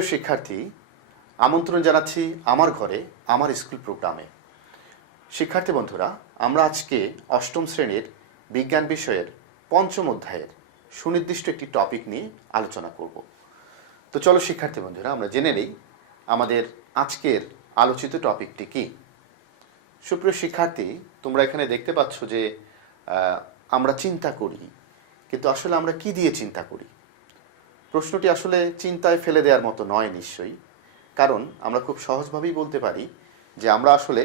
সুপ্রিয় শিক্ষার্থী, আমন্ত্রণ জানাচ্ছি আমার ঘরে আমার স্কুল প্রোগ্রামে। শিক্ষার্থী বন্ধুরা, আমরা আজকে অষ্টম শ্রেণীর বিজ্ঞান বিষয়ের পঞ্চম অধ্যায়ের সুনির্দিষ্ট একটি টপিক নিয়ে আলোচনা করব। তো চলো শিক্ষার্থী বন্ধুরা, আমরা জেনে নেই আমাদের আজকের আলোচিত টপিকটি কি। সুপ্রিয় শিক্ষার্থী, তোমরা এখানে দেখতে পাচ্ছ যে আমরা চিন্তা করি, কিন্তু আসলে আমরা কি দিয়ে চিন্তা করি? প্রশ্নটি আসলে চিন্তায় ফেলে দেওয়ার মতো নয় নিশ্চয়ই, কারণ আমরা খুব সহজভাবেই বলতে পারি যে আমরা আসলে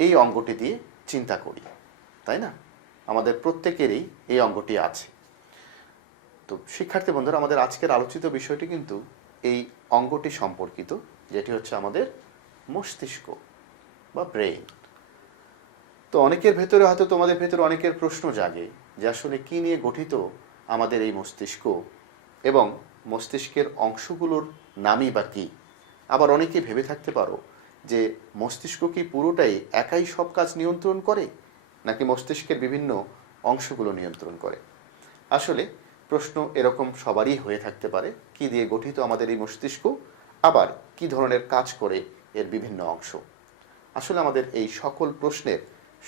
এই অঙ্গটি দিয়ে চিন্তা করি, তাই না? আমাদের প্রত্যেকেরই এই অঙ্গটি আছে। তো শিক্ষার্থী বন্ধুরা, আমাদের আজকের আলোচিত বিষয়টি কিন্তু এই অঙ্গটি সম্পর্কিত, যেটি হচ্ছে আমাদের মস্তিষ্ক বা ব্রেইন। তো অনেকের ভেতরে, হয়তো তোমাদের ভেতরে অনেকের প্রশ্ন জাগে যে আসলে কি নিয়ে গঠিত আমাদের এই মস্তিষ্ক এবং মস্তিষ্কের অংশগুলোর নামই বা কী। আবার অনেকে ভেবে থাকতে পারো যে মস্তিষ্ক কি পুরোটাই একাই সব কাজ নিয়ন্ত্রণ করে, নাকি মস্তিষ্কের বিভিন্ন অংশগুলো নিয়ন্ত্রণ করে। আসলে প্রশ্ন এরকম সবারই হয়ে থাকতে পারে, কি দিয়ে গঠিত আমাদের এই মস্তিষ্ক, আবার কি ধরনের কাজ করে এর বিভিন্ন অংশ। আসলে আমাদের এই সকল প্রশ্নের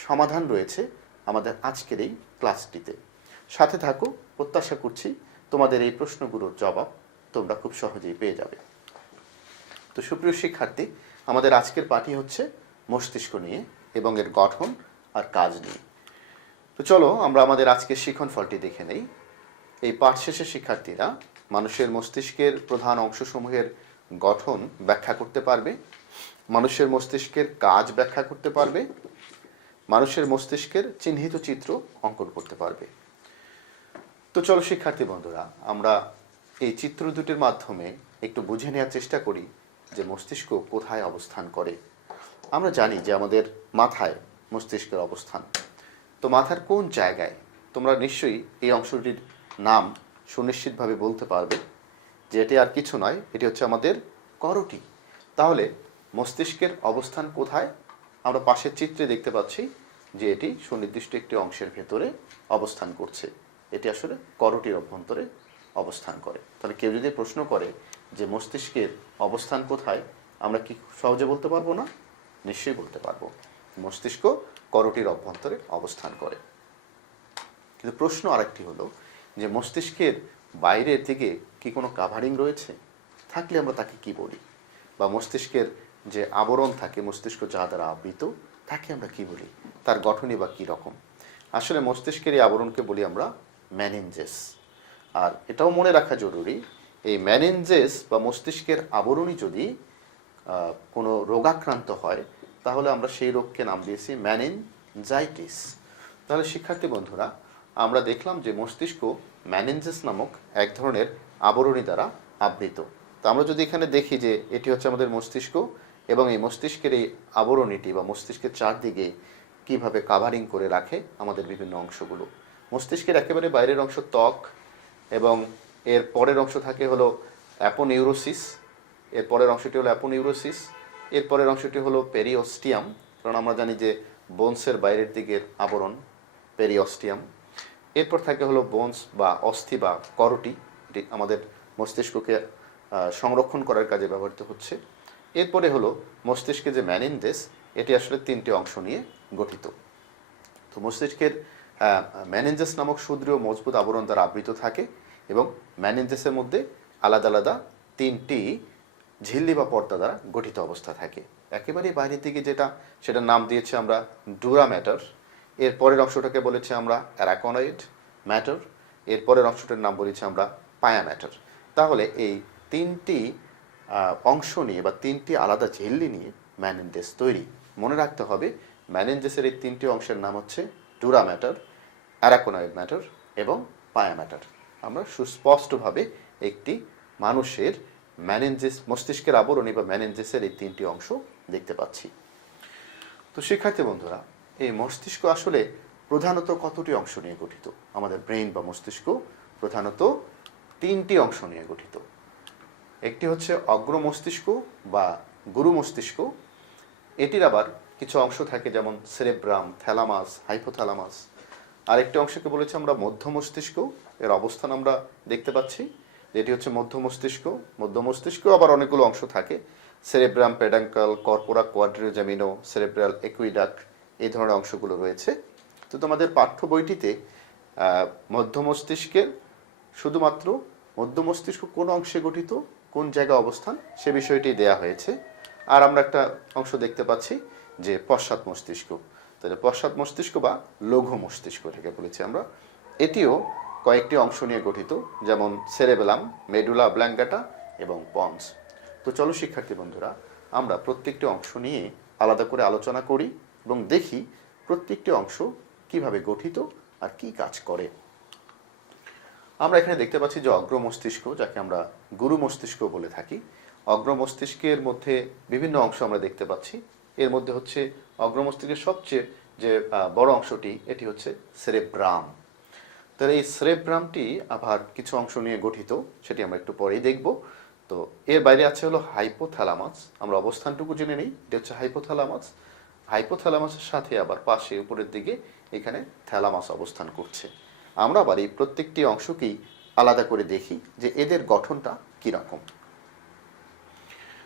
সমাধান রয়েছে আমাদের আজকের এই ক্লাসটিতে। সাথে থাকো, প্রত্যাশা করছি তোমাদের এই প্রশ্নগুলোর জবাব তোমরা খুব সহজেই পেয়ে যাবে। তো সুপ্রিয় শিক্ষার্থী, আমাদের আজকের পাঠই হচ্ছে মস্তিষ্ক নিয়ে এবং এর গঠন আর কাজ নিয়ে। তো চলো আমরা আমাদের আজকের শিখন ফলটি দেখে নেই। এই পাঠ শেষে শিক্ষার্থীরা মানুষের মস্তিষ্কের প্রধান অংশসমূহের গঠন ব্যাখ্যা করতে পারবে, মানুষের মস্তিষ্কের কাজ ব্যাখ্যা করতে পারবে, মানুষের মস্তিষ্কের চিহ্নিত চিত্র অঙ্কন করতে পারবে। তো চলো শিক্ষার্থী বন্ধুরা, আমরা এই চিত্র দুটির মাধ্যমে একটু বুঝে নেওয়ার চেষ্টা করি যে মস্তিষ্ক কোথায় অবস্থান করে। আমরা জানি যে আমাদের মাথায় মস্তিষ্কের অবস্থান। তো মাথার কোন জায়গায়? তোমরা নিশ্চয়ই এই অংশটির নাম সুনিশ্চিতভাবে বলতে পারবে যে এটি আর কিছু নয়, এটি হচ্ছে আমাদের করটি। তাহলে মস্তিষ্কের অবস্থান কোথায়? আমরা পাশের চিত্রে দেখতে পাচ্ছি যে এটি সুনির্দিষ্ট একটি অংশের ভেতরে অবস্থান করছে। এটি আসলে করটির অভ্যন্তরে অবস্থান করে। তাহলে কেউ যদি প্রশ্ন করে যে মস্তিষ্কের অবস্থান কোথায়, আমরা কি সহজে বলতে পারবো না? নিশ্চয়ই বলতে পারবো, মস্তিষ্ক করটির অভ্যন্তরে অবস্থান করে। কিন্তু প্রশ্ন আরেকটি হলো যে মস্তিষ্কের বাইরের দিকে কি কোনো কাভারিং রয়েছে? থাকলে আমরা তাকে কি বলি? বা মস্তিষ্কের যে আবরণ থাকে, মস্তিষ্ক যা দ্বারা আবৃত, তাকে আমরা কি বলি? তার গঠনই বা কী রকম? আসলে মস্তিষ্কের এই আবরণকে বলি আমরা মেনিনজেস। আর এটাও মনে রাখা জরুরি, এই মেনিনজেস বা মস্তিষ্কের আবরণই যদি কোনো রোগাক্রান্ত হয়, তাহলে আমরা সেই রোগকে নাম দিয়েছি মেনিনজাইটিস। তাহলে শিক্ষার্থী বন্ধুরা, আমরা দেখলাম যে মস্তিষ্ক মেনিনজেস নামক এক ধরনের আবরণী দ্বারা আবৃত। তো আমরা যদি এখানে দেখি যে এটি হচ্ছে আমাদের মস্তিষ্ক, এবং এই মস্তিষ্কের এই আবরণীটি বা মস্তিষ্কের চারদিকে কিভাবে কাভারিং করে রাখে আমাদের বিভিন্ন অংশগুলো। মস্তিষ্কের একেবারে বাইরের অংশ ত্বক, এবং এর পরের অংশ থাকে হলো অ্যাপোনিউরোসিস, এর পরের অংশটি হলো অ্যাপোনিউরোসিস, এর পরের অংশটি হলো পেরিওস্টিয়াম, কারণ আমরা জানি যে বোনসের বাইরের দিকের আবরণ পেরিওস্টিয়াম। এরপর থাকে হলো বোনস বা অস্থি বা করটি, এটি আমাদের মস্তিষ্ককে সংরক্ষণ করার কাজে ব্যবহৃত হচ্ছে। এরপরে হলো মস্তিষ্কে যে মেনিনজেস, এটি আসলে তিনটি অংশ নিয়ে গঠিত। তো মস্তিষ্কের মেনিনজেস নামক সুদৃঢ় মজবুত আবরণ দ্বারা আবৃত থাকে, এবং মেনিনজেসের মধ্যে আলাদা আলাদা তিনটি ঝিল্লি বা পর্দা দ্বারা গঠিত অবস্থা থাকে। একেবারে বাইরের দিকে যেটা, সেটার নাম দিয়েছি আমরা ডুরা ম্যাটার। এর পরের অংশটাকে বলেছি আমরা অ্যারাকনয়েড ম্যাটার। এর পরের অংশটার নাম বলেছি আমরা পায়া ম্যাটার। তাহলে এই তিনটি অংশ নিয়ে বা তিনটি আলাদা ঝিল্লি নিয়ে মেনিনজেস তৈরি। মনে রাখতে হবে, মেনিনজেসের এই তিনটি অংশের নাম হচ্ছে ডুরা ম্যাটার, অ্যারাকনয়েড ম্যাটার এবং পায়া ম্যাটার। আমরা সুস্পষ্টভাবে একটি মানুষের মেনিনজেস, মস্তিষ্কের আবরণী বা মেনিনজেসের এই তিনটি অংশ দেখতে পাচ্ছি। তো শিক্ষার্থী বন্ধুরা, এই মস্তিষ্ক আসলে প্রধানত কতটি অংশ নিয়ে গঠিত? আমাদের ব্রেইন বা মস্তিষ্ক প্রধানত তিনটি অংশ নিয়ে গঠিত। একটি হচ্ছে অগ্র মস্তিষ্ক বা গুরু মস্তিষ্ক। এটির আবার কিছু অংশ থাকে, যেমন সেরেব্রাম, থ্যালামাস, হাইপোথ্যালামাস। আরেকটি অংশকে বলেছি আমরা মধ্য মস্তিষ্ক, এর অবস্থান আমরা দেখতে পাচ্ছি। যেটি হচ্ছে মধ্য মস্তিষ্ক। মধ্য মস্তিষ্ক আবার অনেকগুলো অংশ থাকে, সেরেব্রাম, পেডাঙ্কাল, কর্পোরা কোয়াড্রিজামিনো, সেরেব্রাল একুইডাক্ট, এই ধরনের অংশগুলো রয়েছে। তো তোমাদের পাঠ্য বইটিতে মধ্য মস্তিষ্কের শুধুমাত্র মধ্য মস্তিষ্ক কোন অংশে গঠিত, কোন জায়গায় অবস্থান, সে বিষয়টি দেয়া হয়েছে। আর আমরা একটা অংশ দেখতে পাচ্ছি যে পশ্চাৎ মস্তিষ্ক, তাহলে পশ্চাৎ মস্তিষ্ক বা লঘু মস্তিষ্ক থেকে বলেছি আমরা। এটিও কয়েকটি অংশ নিয়ে গঠিত, যেমন সেরেবেলাম, মেডুলা অবল্যাঙ্গাটা এবং পন্স। তো চলো শিক্ষার্থী বন্ধুরা, আমরা প্রত্যেকটি অংশ নিয়ে আলাদা করে আলোচনা করি এবং দেখি প্রত্যেকটি অংশ কিভাবে গঠিত আর কি কাজ করে। আমরা এখানে দেখতে পাচ্ছি যে অগ্র মস্তিষ্ক, যাকে আমরা গুরু মস্তিষ্ক বলে থাকি। অগ্র মস্তিষ্কের মধ্যে বিভিন্ন অংশ আমরা দেখতে পাচ্ছি। এর মধ্যে হচ্ছে অগ্র মস্তিষ্কের সবচেয়ে যে বড় অংশটি, এটি হচ্ছে সেরেব্রাম। তাহলে এই সেরেব্রামটি আবার কিছু অংশ নিয়ে গঠিত, সেটি আমরা একটু পরেই দেখব। তো এর বাইরে আছে হলো হাইপোথ্যালামাস। আমরা অবস্থানটুকু জেনে নিই, এটা হচ্ছে হাইপোথ্যালামাস। হাইপোথ্যালামাসের সাথে আবার পাশে উপরের দিকে এখানে থ্যালামাস অবস্থান করছে। আমরা আবার এই প্রত্যেকটি অংশকেই আলাদা করে দেখি যে এদের গঠনটা কীরকম।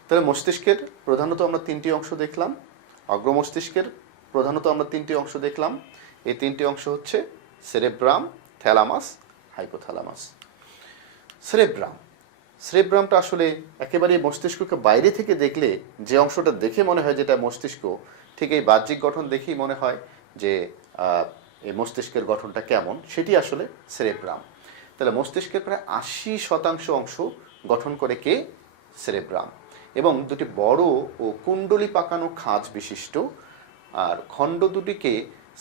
তাহলে মস্তিষ্কের প্রধানত আমরা তিনটি অংশ দেখলাম। অগ্র মস্তিষ্কের প্রধানত আমরা তিনটি অংশ দেখলাম। এই তিনটি অংশ হচ্ছে সেরেব্রাম, থ্যালামাস, হাইপোথ্যালামাস। সেরেব্রামটা আসলে একেবারে মস্তিষ্ককে বাইরে থেকে দেখলে যে অংশটা দেখে মনে হয় যেটা মস্তিষ্ক, ঠিক এই বাহ্যিক গঠন দেখেই মনে হয় যে এই মস্তিষ্কের গঠনটা কেমন, সেটি আসলে সেরেব্রাম। তাহলে মস্তিষ্কের প্রায় 80% অংশ গঠন করে কে? সেরেব্রাম। এবং দুটি বড় ও কুণ্ডলী পাকানো খাঁজ বিশিষ্ট আর খণ্ড দুটিকে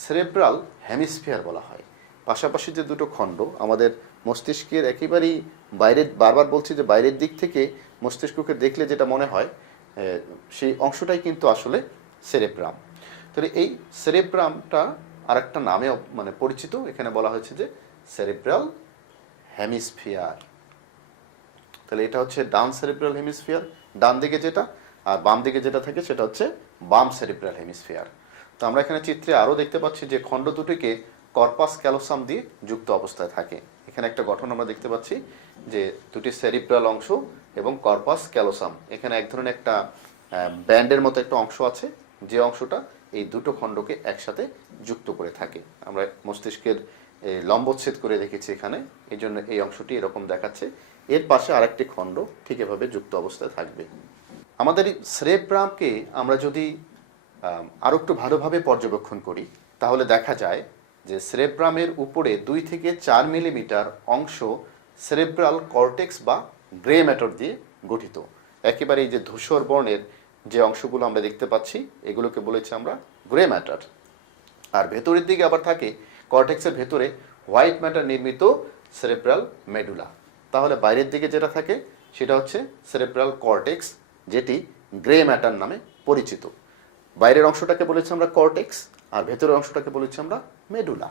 সেরেব্রাল হেমিস্ফিয়ার বলা হয়। পাশাপাশি যে দুটো খণ্ড আমাদের মস্তিষ্কের একেবারেই বাইরের, বারবার বলছি যে বাইরের দিক থেকে মস্তিষ্ককে দেখলে যেটা মনে হয় সেই অংশটাই কিন্তু আসলে সেরেব্রাম। তাহলে এই সেরেব্রামটা আরেকটা নামে মানে পরিচিত, এখানে বলা হয়েছে যে সেরেব্রাল হেমিস্ফিয়ার। তাহলে এটা হচ্ছে ডান সেরেব্রাল হেমিস্ফিয়ার, ডান দিকে যেটা, আর বাম দিকে যেটা থাকে সেটা হচ্ছে বাম সেরেব্রাল হেমিস্ফিয়ার। তো আমরা এখানে চিত্রে আরও দেখতে পাচ্ছি যে খণ্ড দুটিকে কর্পাস ক্যালোসাম দিয়ে যুক্ত অবস্থায় থাকে। এখানে একটা গঠন আমরা দেখতে পাচ্ছি যে দুটি সেরিব্রাল অংশ এবং কর্পাস ক্যালোসাম, এখানে এক ধরনের একটা ব্যান্ডের মতো একটা অংশ আছে, যে অংশটা এই দুটো খণ্ডকে একসাথে যুক্ত করে থাকে। আমরা মস্তিষ্কের লম্বচ্ছেদ করে দেখেছি এখানে, এই জন্য এই অংশটি এরকম দেখাচ্ছে। এর পাশে আরেকটি খণ্ড ঠিক এভাবে যুক্ত অবস্থায় থাকবে। আমাদের এই সেরেব্রামকে আমরা যদি আরও একটু ভালোভাবে পর্যবেক্ষণ করি, তাহলে দেখা যায় যে সেরেব্রামের উপরে 2 থেকে 4 মিলিমিটার অংশ সেরেব্রাল কর্টেক্স বা গ্রে ম্যাটার দিয়ে গঠিত। একেবারে এই যে ধূসর বর্ণের যে অংশগুলো আমরা দেখতে পাচ্ছি, এগুলোকে বলেছি আমরা গ্রে ম্যাটার। আর ভেতরের দিকে আবার থাকে কর্টেক্সের ভেতরে হোয়াইট ম্যাটার নির্মিত সেরেব্রাল মেডুলা। তাহলে বাইরের দিকে যেটা থাকে সেটা হচ্ছে সেরেব্রাল কর্টেক্স, যেটি গ্রে ম্যাটার নামে পরিচিত। বাইরের অংশটাকে বলেছি আমরা কর্টেক্স, আর ভেতরের অংশটাকে বলেছি আমরা মেডুলা।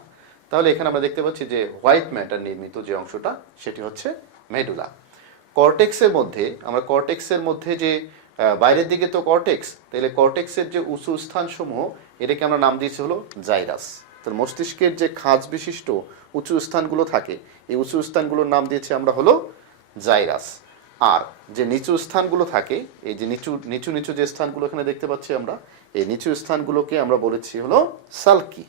তাহলে এখানে আমরা দেখতে পাচ্ছি যে হোয়াইট ম্যাটার নির্মিত যে অংশটা সেটি হচ্ছে মেডুলা। কর্টেক্সের মধ্যে আমরা কর্টেক্সের মধ্যে যে বাইরের দিকে তো কর্টেক্স, তাহলে কর্টেক্সের যে উঁচু স্থানসমূহ এটাকে আমরা নাম দিয়েছি হলো জাইরাস। তো মস্তিষ্কের যে খাঁজ বিশিষ্ট উঁচু স্থানগুলো থাকে, এই উঁচু স্থানগুলোর নাম দিয়েছি আমরা হলো জাইরাস। আর যে নিচু স্থানগুলো থাকে, এই যে নিচু নিচু নিচু যে স্থানগুলো এখানে দেখতে পাচ্ছি আমরা, এই নিচু স্থানগুলোকে আমরা বলেছি হলো সালকি।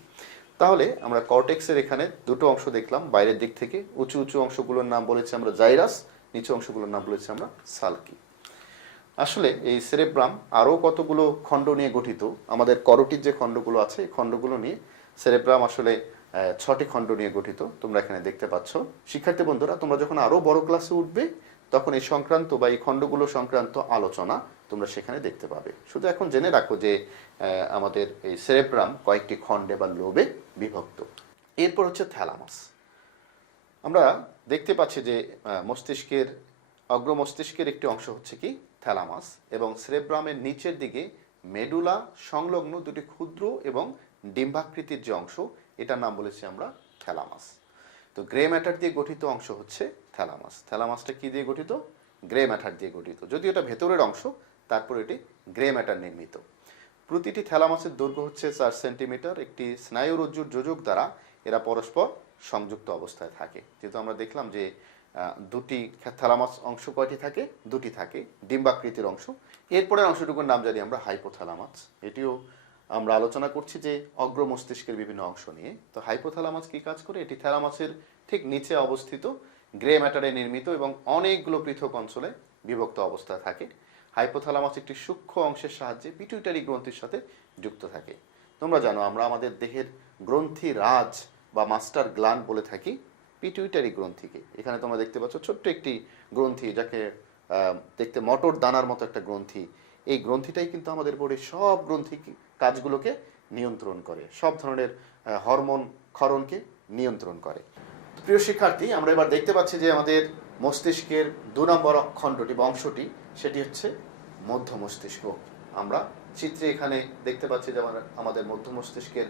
তাহলে আমরা কর্টেক্সের এখানে দুটো অংশ দেখলাম বাইরের দিক থেকে, উঁচু উঁচু অংশগুলোর নাম বলেছি আমরা জাইরাস, নিচু অংশগুলোর নাম বলেছি আমরা সালকি। আসলে এই সেরেব্রাম আরও কতগুলো খণ্ড নিয়ে গঠিত। আমাদের করোটির যে খণ্ডগুলো আছে এই খণ্ডগুলো নিয়ে সেরেব্রাম আসলে 6টি খণ্ড নিয়ে গঠিত, তোমরা এখানে দেখতে পাচ্ছ। শিক্ষার্থী বন্ধুরা, তোমরা যখন আরও বড় ক্লাসে উঠবে তখন এই সংক্রান্ত বা এই খণ্ডগুলো সংক্রান্ত আলোচনা তোমরা সেখানে দেখতে পাবে। শুধু এখন জেনে রাখো যে আমাদের এই সেরেব্রাম কয়েকটি খণ্ডে বা লোবে বিভক্ত। এরপর হচ্ছে থ্যালামাস। আমরা দেখতে পাচ্ছি যে মস্তিষ্কের অগ্র মস্তিষ্কের একটি অংশ হচ্ছে কি থ্যালামাস, এবং সেরেব্রামের নিচের দিকে মেডুলা সংলগ্ন দুটি ক্ষুদ্র এবং ডিম্বাকৃতির যে অংশ, এটার নাম বলেছি আমরা থ্যালামাস। তো গ্রে ম্যাটার দিয়ে গঠিত অংশ হচ্ছে থ্যালামাস। থ্যালামাসটা কি দিয়ে গঠিত? গ্রে ম্যাটার দিয়ে গঠিত। যদিও এটা ভেতরের অংশ, তারপর এটি গ্রে ম্যাটার নির্মিত। প্রতিটি থ্যালামাসের দৈর্ঘ্য হচ্ছে 4 সেন্টিমিটার। একটি স্নায়ুরজ্জুর যোজক দ্বারা এরা পরস্পর সংযুক্ত অবস্থায় থাকে। যেহেতু আমরা দেখলাম যে দুটি থ্যালামাস অংশ কয়টি থাকে? দুটি থাকে, ডিম্বাকৃতির অংশ। এরপরের অংশটুকুর নাম জানি আমরা হাইপোথ্যালামাস। এটিও আমরা আলোচনা করছি যে অগ্র মস্তিষ্কের বিভিন্ন অংশ নিয়ে। তো হাইপোথ্যালামাস কি কাজ করে? এটি থ্যালামাসের ঠিক নিচে অবস্থিত, গ্রে ম্যাটারে নির্মিত এবং অনেকগুলো পৃথক অঞ্চলে বিভক্ত অবস্থায় থাকে। হাইপোথ্যালামাস একটি সূক্ষ্ম অংশের সাহায্যে পিটুইটারি গ্রন্থির সাথে যুক্ত থাকে। তোমরা জানো আমরা আমাদের দেহের গ্রন্থি রাজ বা মাস্টার গ্ল্যান্ড বলে থাকি পিটুইটারি গ্রন্থিকে। এখানে তোমরা দেখতে পাচ্ছ ছোট্ট একটি গ্রন্থি, যাকে দেখতে মটর দানার মতো একটা গ্রন্থি। এই গ্রন্থিটাই কিন্তু আমাদের বডির সব গ্রন্থি কাজগুলোকে নিয়ন্ত্রণ করে, সব ধরনের হরমোন ক্ষরণকে নিয়ন্ত্রণ করে। প্রিয় শিক্ষার্থী, আমরা এবার দেখতে পাচ্ছি যে আমাদের মস্তিষ্কের 2 নম্বর খণ্ডটি বা অংশটি, সেটি হচ্ছে মধ্য মস্তিষ্ক। আমরা চিত্রে এখানে দেখতে পাচ্ছি যে আমাদের মধ্য মস্তিষ্কের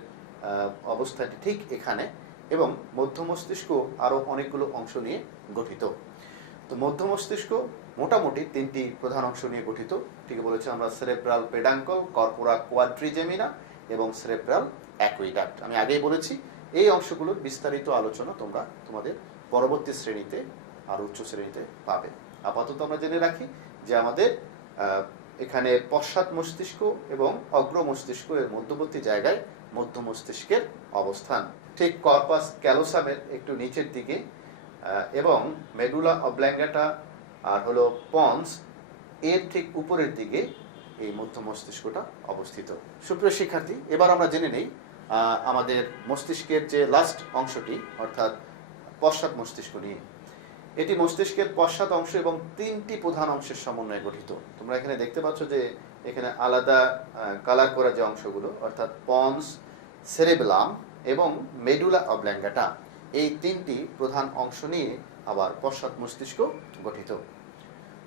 অবস্থাটি ঠিক এখানে, এবং মধ্য মস্তিষ্ক আরও অনেকগুলো অংশ নিয়ে গঠিত। তো মধ্য মস্তিষ্ক মোটামুটি 3টি প্রধান অংশ নিয়ে গঠিত। ঠিক বলেছি আমরা, সেরেব্রাল পেডাঙ্কল, কর্পোরা কোয়াড্রিজেমিনা এবং সেরেব্রাল অ্যাকুইডাক্ট। আমি আগেই বলেছি এই অংশগুলোর বিস্তারিত আলোচনা তোমরা তোমাদের পরবর্তী শ্রেণীতে আর উচ্চ শ্রেণীতে পাবে। আপাতত আমরা জেনে রাখি যে আমাদের এখানে পশ্চাৎ মস্তিষ্ক এবং অগ্র মস্তিষ্ক এর মধ্যবর্তী জায়গায় মধ্য মস্তিষ্কের অবস্থান, ঠিক কর্পাস ক্যালোসামের একটু নিচের দিকে, এবং মেডুলা অবল্যাঙ্গাটা আর হলো পন্স এর ঠিক উপরের দিকে এই মধ্য মস্তিষ্কটা অবস্থিত। সুপ্রিয় শিক্ষার্থী, এবার আমরা জেনে নেই আমাদের মস্তিষ্কের যে লাস্ট অংশটি অর্থাৎ পশ্চাৎ মস্তিষ্ক নিয়ে। এটি মস্তিষ্কের পশ্চাৎ অংশ এবং 3টি প্রধান অংশের সমন্বয়ে গঠিত। তোমরা এখানে দেখতে পাচ্ছ যে এখানে আলাদা কালার করা যে অংশগুলো অর্থাৎ পন্স, সেরেবেলাম এবং মেডুলা অবল্যাঙ্গাটা, এই 3টি প্রধান অংশ নিয়ে আবার পশ্চাৎ মস্তিষ্ক গঠিত।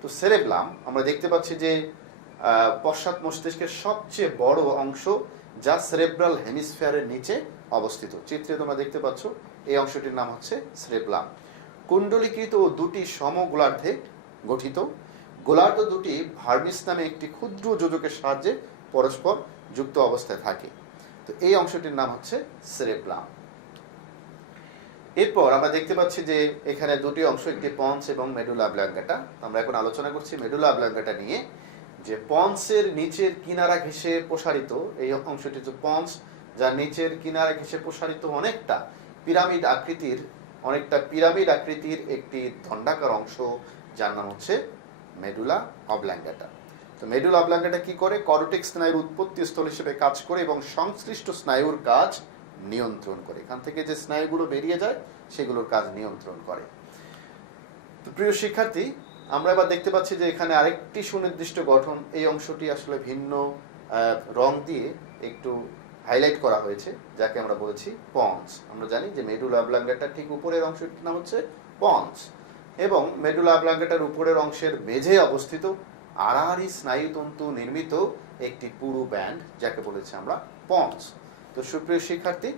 তো সেরেবেলাম আমরা দেখতে পাচ্ছি যে পশ্চাৎ মস্তিষ্কের সবচেয়ে বড় অংশ, যা সেরেব্রাল হেমিস্ফিয়ারের নিচে অবস্থিত। চিত্রে তোমরা দেখতে পাচ্ছ এই অংশটির নাম হচ্ছে সেরেবেলাম। কুণ্ডলীকৃত ও 2টি সমগোলার্ধে গঠিত। গোলার্ধ দুটি ভার্মিস নামে একটি ক্ষুদ্র যোজকের সাহায্যে পরস্পর যুক্ত অবস্থায় থাকে। তো এই অংশটির নাম হচ্ছে সেরেবেলাম। এরপর আমরা দেখতে পাচ্ছি যে এখানে 2টি অংশ, একটি পন্স এবং মেডুলা অবল্যাঙ্গাটা। আমরা এখন আলোচনা করছি মেডুলা অবল্যাঙ্গাটা নিয়ে, যে পন্সের নিচের কিনারা ঘেঁষে প্রসারিত এই অংশটি হচ্ছে পন্স, যার নিচের কিনারা ঘেঁষে প্রসারিত অনেকটা পিরামিড আকৃতির একটি দণ্ডাকার অংশ, যার নাম হচ্ছে মেডুলা অবল্যাঙ্গাটা। তো মেডুলা অবল্যাঙ্গাটা কি করে? করোটিক স্নায়ুর উৎপত্তি স্থল হিসেবে কাজ করে এবং সংশ্লিষ্ট স্নায়ুর কাজ নিয়ন্ত্রণ করে। এখান থেকে যে স্নায়ুগুলো বেরিয়ে যায় সেগুলোর কাজ নিয়ন্ত্রণ করে। তো প্রিয় শিক্ষার্থী, আমরা এবার দেখতে পাচ্ছি যে এখানে আরেকটি সুনির্দিষ্ট গঠন, এই অংশটি আসলে ভিন্ন রং দিয়ে একটু হাইলাইট করা হয়েছে, যাকে আমরা বলেছি পন্স। আমরা জানি যে মেডুলা অবল্যাঙ্গাটার ঠিক উপরের অংশটির নাম হচ্ছে পন্স, এবং মেডুলা অবল্যাঙ্গাটার উপরের অংশের মেঝে অবস্থিত আড়াআড়ি স্নায়ুতন্তু নির্মিত একটি পুরু ব্যান্ড, যাকে বলেছি আমরা পন্স। তো সুপ্রিয় শিক্ষার্থী,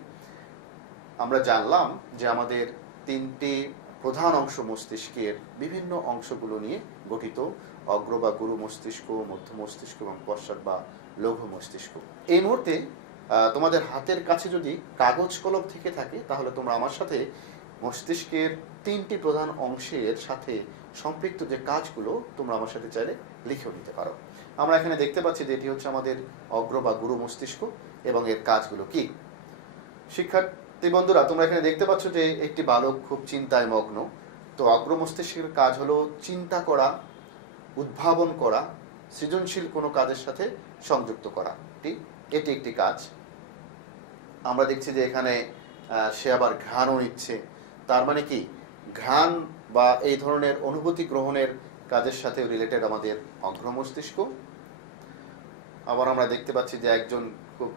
আমরা জানলাম যে আমাদের 3টি প্রধান অংশ মস্তিষ্কের বিভিন্ন অংশগুলো নিয়ে গঠিত: অগ্র বা গুরু মস্তিষ্ক, মধ্য মস্তিষ্ক এবং পশ্চাৎ বা লঘু মস্তিষ্ক। এই মুহূর্তে তোমাদের হাতের কাছে যদি কাগজ কলম থেকে থাকে, তাহলে তোমরা আমার সাথে মস্তিষ্কের 3টি প্রধান অংশের সাথে সম্পৃক্ত যে কাজগুলো তোমরা আমার সাথে চাইলে লিখেও নিতে পারো। আমরা এখানে দেখতে পাচ্ছি যে এটি হচ্ছে আমাদের অগ্র বা গুরু মস্তিষ্ক এবং এর কাজগুলো কি। শিক্ষার্থী বন্ধুরা, তোমরা এখানে দেখতে পাচ্ছ যে একটি বালক খুব চিন্তায় মগ্ন। তো অগ্র মস্তিষ্কের কাজ হলো চিন্তা করা, উদ্ভাবন করা, সৃজনশীল কোনো কাজের সাথে সংযুক্ত করা। এটি একটি কাজ। আমরা দেখছি যে এখানে সে আবার ঘ্রাণও নিচ্ছে, তার মানে কি ঘ্রাণ বা এই ধরনের অনুভূতি গ্রহণের কাজের সাথে রিলেটেড আমাদের অগ্র মস্তিষ্ক। আবার আমরা দেখতে পাচ্ছি যে একজন খুব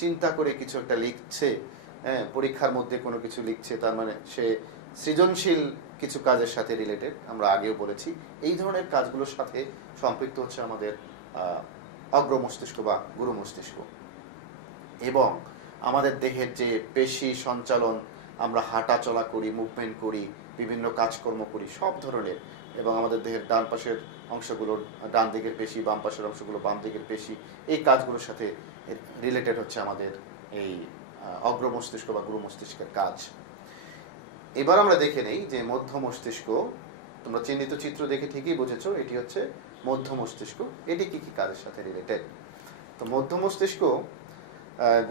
চিন্তা করে কিছু একটা লিখছে, পরীক্ষার মধ্যে কোনো কিছু লিখছে, তার মানে সে সৃজনশীল কিছু কাজের সাথে রিলেটেড। আমরা আগেও বলেছি এই ধরনের কাজগুলোর সাথে সম্পৃক্ত হচ্ছে আমাদের অগ্র মস্তিষ্ক বা গুরু মস্তিষ্ক। এবং আমাদের দেহের যে পেশি সঞ্চালন, আমরা হাঁটা চলা করি, মুভমেন্ট করি, বিভিন্ন কাজকর্ম করি সব ধরনের, এবং আমাদের দেহের ডান পাশের অংশগুলো ডান দিকের পেশি, বাম পাশের অংশগুলো বাম দিকের পেশি, এই কাজগুলোর সাথে রিলেটেড হচ্ছে আমাদের এই অগ্র মস্তিষ্ক বা গুরু মস্তিষ্কের কাজ। এবার আমরা দেখে নেই যে মধ্য মস্তিষ্ক, তোমরা চিহ্নিত চিত্র দেখে ঠিকই বুঝেছো এটি হচ্ছে মধ্য মস্তিষ্ক। এটি কি কি কাজের সাথে রিলেটেড? তো মধ্য মস্তিষ্ক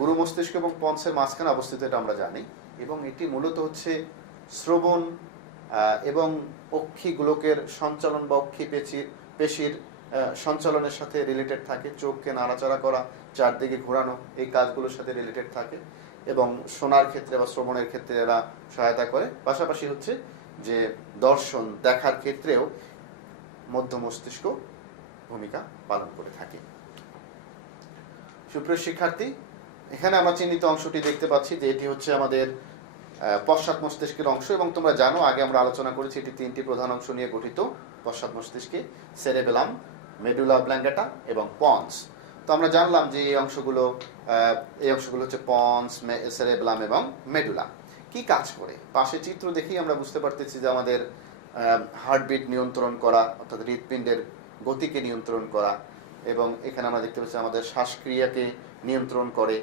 গুরু মস্তিষ্ক এবং পন্সের মাঝখানে অবস্থিত, এটা আমরা জানি। এবং এটি মূলত হচ্ছে শ্রবণ এবং অক্ষি গোলকের সঞ্চালন বা অক্ষি পেশির সঞ্চালনের সাথে রিলেটেড থাকে। চোখকে নাড়াচাড়া করা, চারদিকে ঘোরানো, এই কাজগুলোর সাথে রিলেটেড থাকে এবং শোনার ক্ষেত্রে বা শ্রবণের ক্ষেত্রে এরা সহায়তা করে। পাশাপাশি হচ্ছে যে দর্শন দেখার ক্ষেত্রেও মধ্য মস্তিষ্ক ভূমিকা পালন করে থাকে। সুপ্রিয় শিক্ষার্থী, এখানে আমরা চিহ্নিত অংশটি দেখতে পাচ্ছি যে এটি হচ্ছে আমাদের পশ্চাৎ মস্তিষ্কের অংশ। এবং তোমরা জানো, আগে আমরা আলোচনা করেছি এটি তিনটি প্রধান অংশ নিয়ে গঠিত পশ্চাৎ মস্তিষ্কে: সেরেবেলাম, মেডুলা অবল্যাঙ্গাটা এবং পন্স। তো আমরা জানলাম যে এই অংশগুলো হচ্ছে পন্স, সেরেবেলাম এবং মেডুলা। কি কাজ করে? পাশে চিত্র দেখেই আমরা বুঝতে পারতেছি যে আমাদের হার্টবিট নিয়ন্ত্রণ করা, অর্থাৎ হৃৎপিণ্ডের গতিকে নিয়ন্ত্রণ করা, এবং এখানে আমরা দেখতে পাচ্ছি আমাদের শ্বাসক্রিয়াকে নিয়ন্ত্রণ করে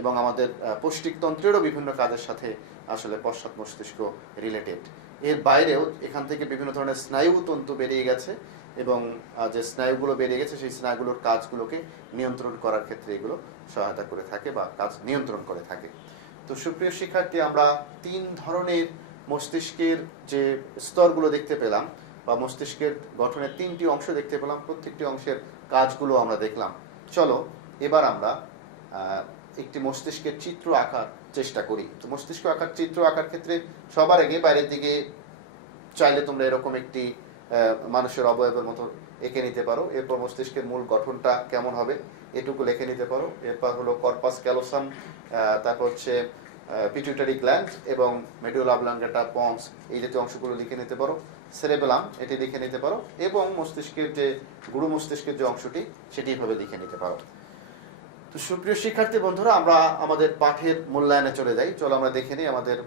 এবং আমাদের পৌষ্টিকতন্ত্রেরও বিভিন্ন কাজের সাথে আসলে পশ্চাৎ মস্তিষ্ক রিলেটেড। এর বাইরেও এখান থেকে বিভিন্ন ধরনের স্নায়ুতন্তু বেরিয়ে গেছে এবং যে স্নায়ুগুলো বেরিয়ে গেছে সেই স্নায়ুগুলোর কাজগুলোকে নিয়ন্ত্রণ করার ক্ষেত্রে এগুলো সহায়তা করে থাকে বা কাজ নিয়ন্ত্রণ করে থাকে। তো সুপ্রিয় শিক্ষার্থী, আমরা তিন ধরনের মস্তিষ্কের যে স্তরগুলো দেখতে পেলাম বা মস্তিষ্কের গঠনের তিনটি অংশ দেখতে পেলাম, প্রত্যেকটি অংশের কাজগুলো আমরা দেখলাম। চলো এবার আমরা একটি মস্তিষ্কের চিত্র আঁকার চেষ্টা করি। তো মস্তিষ্ক আঁকার চিত্র আঁকার ক্ষেত্রে সবার আগে বাইরের দিকে চাইলে তোমরা এরকম একটি মানুষের অবয়বের মতো এঁকে নিতে পারো। এরপর মস্তিষ্কের মূল গঠনটা কেমন হবে এটুকু লিখে নিতে পারো। এরপর হলো কর্পাস ক্যালোসাম, তারপর হচ্ছে পিটুইটারি গ্ল্যান্ড এবং মেডুলা অবল্যাঙ্গাটা, পন্স, এই জাতীয় অংশগুলো লিখে নিতে পারো। সেরেবেলাম এটি লিখে নিতে পারো এবং মস্তিষ্কের যে গুরু মস্তিষ্কের যে অংশটি সেটি এভাবে লিখে নিতে পারো। তো সুপ্রিয় শিক্ষার্থী বন্ধুরা, আমরা আমাদের পাঠের মূল্যায়নে চলে যাই। চলো আমরা দেখে নিই আমাদের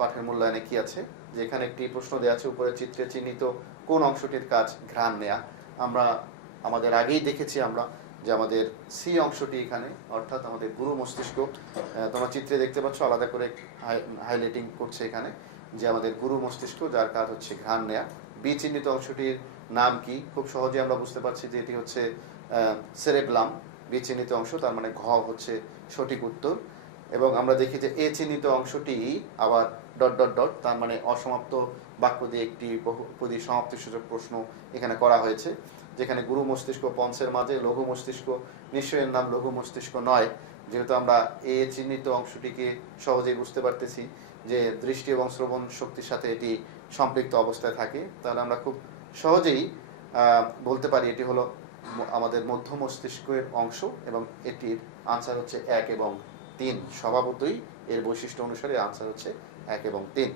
পাঠের মূল্যায়নে কি আছে। যে এখানে একটি প্রশ্ন দেওয়া আছে, উপরে চিত্রে চিহ্নিত কোন অংশটির কাজ ঘ্রাণ নেয়া। আমরা আমাদের আগেই দেখেছি আমরা যে আমাদের সি অংশটি এখানে, অর্থাৎ আমাদের গুরু মস্তিষ্ক, তোমরা চিত্রে দেখতে পাচ্ছ আলাদা করে হাইলাইটিং করছে এখানে, যে আমাদের গুরু মস্তিষ্ক যার কাজ হচ্ছে ঘ্রাণ নেয়া। বি চিহ্নিত অংশটির নাম কি? খুব সহজে আমরা বুঝতে পারছি যে এটি হচ্ছে সেরেবেলাম, বি চিহ্নিত অংশ, তার মানে ঘ হচ্ছে সঠিক উত্তর। এবং আমরা দেখি যে এ চিহ্নিত অংশটি আবার ডট ডট ডট, তার মানে অসমাপ্ত বাক্য দিয়ে একটি বহুপদী সমাপ্তিসূচক প্রশ্ন এখানে করা হয়েছে, যেখানে গুরু মস্তিষ্ক পন্সের মাঝে লঘু মস্তিষ্ক। নিশ্চয়ই এর নাম লঘু মস্তিষ্ক নয়, যেহেতু আমরা এ চিহ্নিত অংশটিকে সহজেই বুঝতে পারতেছি যে দৃষ্টি এবং শ্রবণ শক্তির সাথে এটি সম্পৃক্ত অবস্থায় থাকে। তাহলে আমরা খুব সহজেই বলতে পারি এটি হলো আমাদের মধ্য মস্তিষ্কের অংশ এবং এটির আনসার হচ্ছে 1 এবং 3। স্বভাবতই এর বৈশিষ্ট্য অনুসারে আনসার হচ্ছে 1 এবং 3।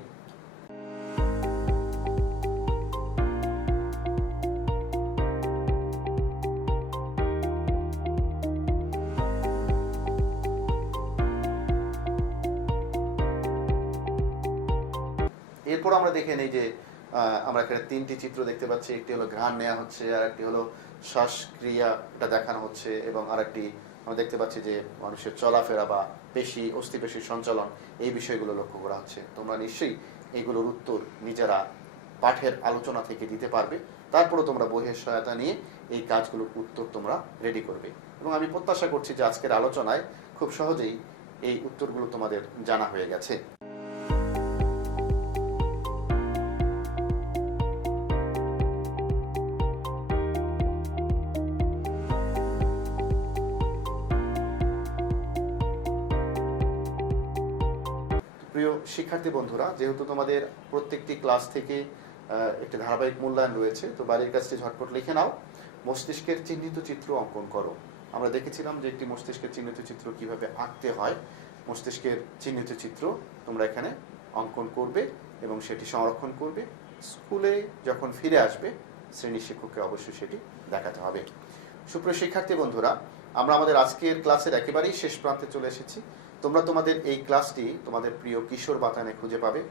এরপর আমরা দেখে নেই যে আমরা এখানে তিনটি চিত্র দেখতে পাচ্ছি। একটি হলো ঘ্রাণ নেওয়া হচ্ছে, আর একটি হলো শ্বাসক্রিয়াটা দেখানো হচ্ছে, এবং আরেকটি আমরা দেখতে পাচ্ছি যে মানুষের চলাফেরা বা পেশি, অস্থিপেশির সঞ্চালন, এই বিষয়গুলো লক্ষ্য করা হচ্ছে। তোমরা নিশ্চয়ই এইগুলোর উত্তর নিজেরা পাঠের আলোচনা থেকে দিতে পারবে। তারপরে তোমরা বইয়ের সহায়তা নিয়ে এই কাজগুলোর উত্তর তোমরা রেডি করবে, এবং আমি প্রত্যাশা করছি যে আজকের আলোচনায় খুব সহজেই এই উত্তরগুলো তোমাদের জানা হয়ে গেছে। প্রিয় শিক্ষার্থী বন্ধুরা, যেহেতু তোমাদের প্রত্যেকটি ক্লাস থেকে একটি ধারাবাহিক মূল্যায়ন রয়েছে, তো বাড়ির কাজটি ঝটপট লিখে নাও। মস্তিষ্কের চিহ্নিত চিত্র অঙ্কন করো। আমরা দেখেছিলাম যে একটি মস্তিষ্কের চিহ্নিত চিত্র কিভাবে আঁকতে হয়। মস্তিষ্কের চিহ্নিত চিত্র তোমরা এখানে অঙ্কন করবে এবং সেটি সংরক্ষণ করবে। স্কুলে যখন ফিরে আসবে শ্রেণী শিক্ষককে অবশ্যই সেটি দেখাতে হবে। সুপ্রিয় শিক্ষার্থী বন্ধুরা, আমরা আমাদের আজকের ক্লাসের একেবারেই শেষ প্রান্তে চলে এসেছি। তোমরা তোমাদের এই ক্লাসটি তোমাদের প্রিয় কিশোর বাতায়নে খুঁজে পাবে।